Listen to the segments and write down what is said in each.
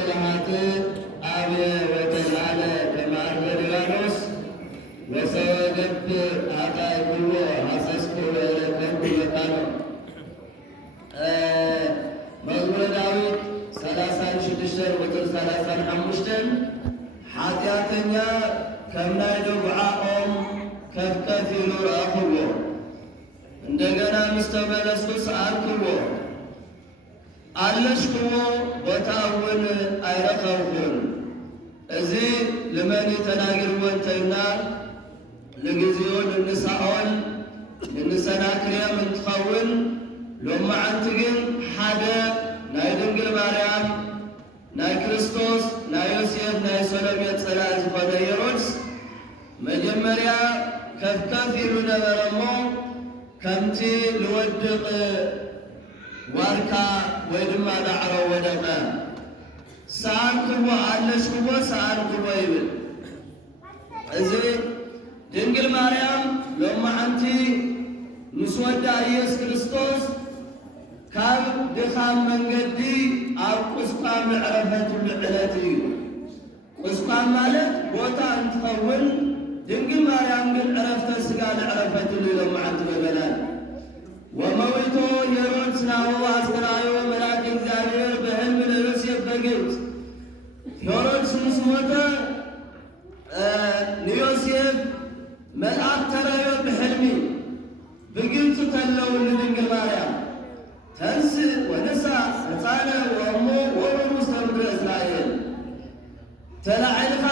ለሃት አብየ ወተልዓለ ከማርገድጋኖስ ወሰገብ አጣይኩዎ ሐሰስኩ ወረከብኩ መካኖ መዝሙረ ዳዊት 36 ቁጥር 35 ኃጢአተኛ ከምናይ ደጉዓኦም ከፍከፍ ኢሉ ረአኽዎ እንደገና ምስ ተመለስኩ ሰአልክዎ አለሽክዎ ቦታ እውን አይረኸብኩን እዚ ልመኒ ተናግርዎ እንተይና ለጊዜውን እንሳኦን እንሰናክርያም እንትኸውን ሎማዓንቲ ግን ሓደ ናይ ድንግል ማርያም ናይ ክርስቶስ ናይ ዮሴፍ ናይ ሰሎሜት ጸላኢ ዝኾነ ሄሮድስ መጀመርያ ከፍከፍ ኢሉ ነበረ እሞ ከምቲ ልወድቕ ዋርካ ወይ ድማ ዳዕሮ ወደቀ ሰአልክዎ አለሽክዎ ሰአልክዎ ይብል እዚ ድንግል ማርያም ሎማዓንቲ ምስ ወዳ ኢየሱስ ክርስቶስ ካብ ድኻም መንገዲ ኣብ ቁስቋም ምዕረፈትሉ ዕለት እዩ። ቁስቋም ማለት ቦታ እንትኸውን ድንግል ማርያም ግን ዕረፍተ ሥጋ ንዕረፈትሉ ሎማዓንቲ በበላል ወመዊቶ ሄሮድስ ናሁ አስተርአዮ መልአከ እግዚአብሔር በሕልም ለዮሴፍ በግብፅ ሄሮድስ ምስ ሞተ ንዮሴፍ መልአክ ተራዮ ብሕልሚ ብግብፅ ተለው ለድንግል ማርያም ተንሥእ ወንሣእ ሕፃነ ወእሞ ወወሩ ውስተ ምድረ እስራኤል ተላዒልኻ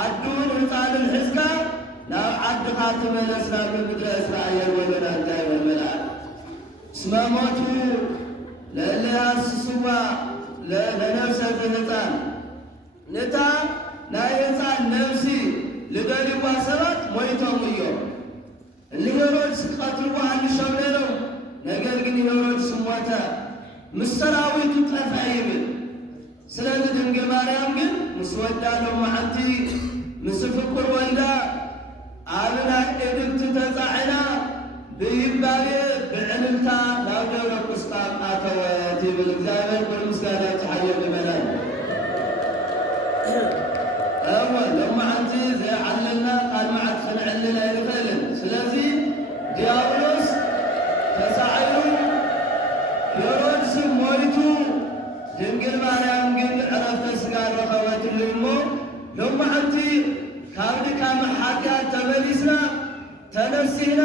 ዓዱን ሕፃንን ሒዝካ ናብ ዓድኻ ትመለስ ናብ ምድረ እስራኤል ወለና እንታይ መልአክ እስመ ሞቱ ለእለ ይሃስስዋ ለነፍሰ ሕፃን ነታ ናይ ሕፃን ነፍሲ ልደልዋ ሰባት ሞይቶም እዮም እሊ ሄሮድስ ክቐትልዎ ሃልሾም ነይሮም ነገር ግን ሄሮድስ ሞተ ምስ ሰራዊቱ ጠፍዐ ይብል ስለዚ ድንግል ማርያም ግን ምስ ወዳ ሎማዓንቲ ምስ ፍቁር ወልዳ ኣብ ናይ ዕግብቲ ተጻዒና ብይባቤ ብዕልልታ ናብ ደብረ ቁስቋም ኣተወት ይብል እግዚአብሔር ኩሉ ምስጋና ተሓየው ይበላል እወ ሎማዓንቲ ዘይዓለልና ቃል መዓት ክንዕልል ኣይንኽእልን ስለዚ ዲያብሎስ ተሳዒሩ ሄሮድስ ሞይቱ ድንግል ማርያም ግን ዕረፍተ ሥጋ ረኸበትሉ እሞ ሎማዓንቲ ካብ ድካም ኃጢአት ተመሊስና ተነሲህና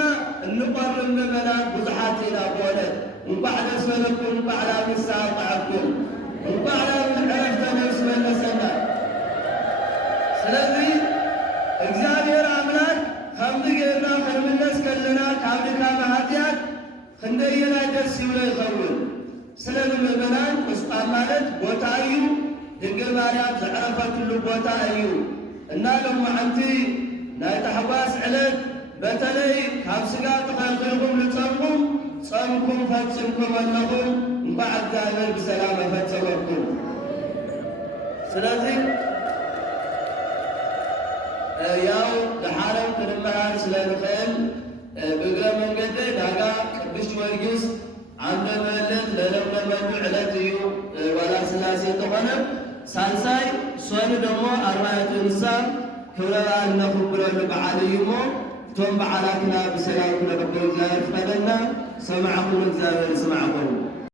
እንቆርብ ምእመናን ብዙሓት ኢና ኮነት እንኳዕ ደስ በለኩም እንኳዕ ናብ ንስሓ በዓኩም እንኳዕ ናብ ዕረፍተ ነፍሲ መለሰና ስለዚ እግዚአብሔር አምላክ ከምዚ ጌርና ክንምለስ ከለና ካብ ድካም ኃጢአት ክንደየና ደስ ይብሎ ይኸውን ስለዚ ምእመናን ቁስቋም ማለት ቦታ እዩ ድንግል ማርያም ዘዕረፈትሉ ቦታ እዩ እና ሎማዓንቲ ናይ ታሕጓስ ዕለት በተለይ ካብ ሥጋ ተኸልኺልኩም ልጸምኩም ጸምኩም ፈጽምኩም ኣለኹም እንኳዕ እግዚአብሔር ብሰላም ኣፈጸመኩም ስለዚ ያው ድሓረም ክንመሃር ስለንኽእል ብእግረ መንገዲ ዳጋ ቅዱስ ጊዮርጊስ ዓምደ መለት ለለምለመሉ ዕለት እዩ ዋላ ስላሴ ተኾነ ሳልሳይ ሶኒ ደሞ ኣርባዕቱ እንስሳ ክብረ በዓል ነኽብረሉ በዓል እዩ እሞ እቶም በዓላትና ብሰላም ክነኽብር እግዚአብሔር ፍቀደና ሰማዕኩም እግዚአብሔር ይስማዕኩም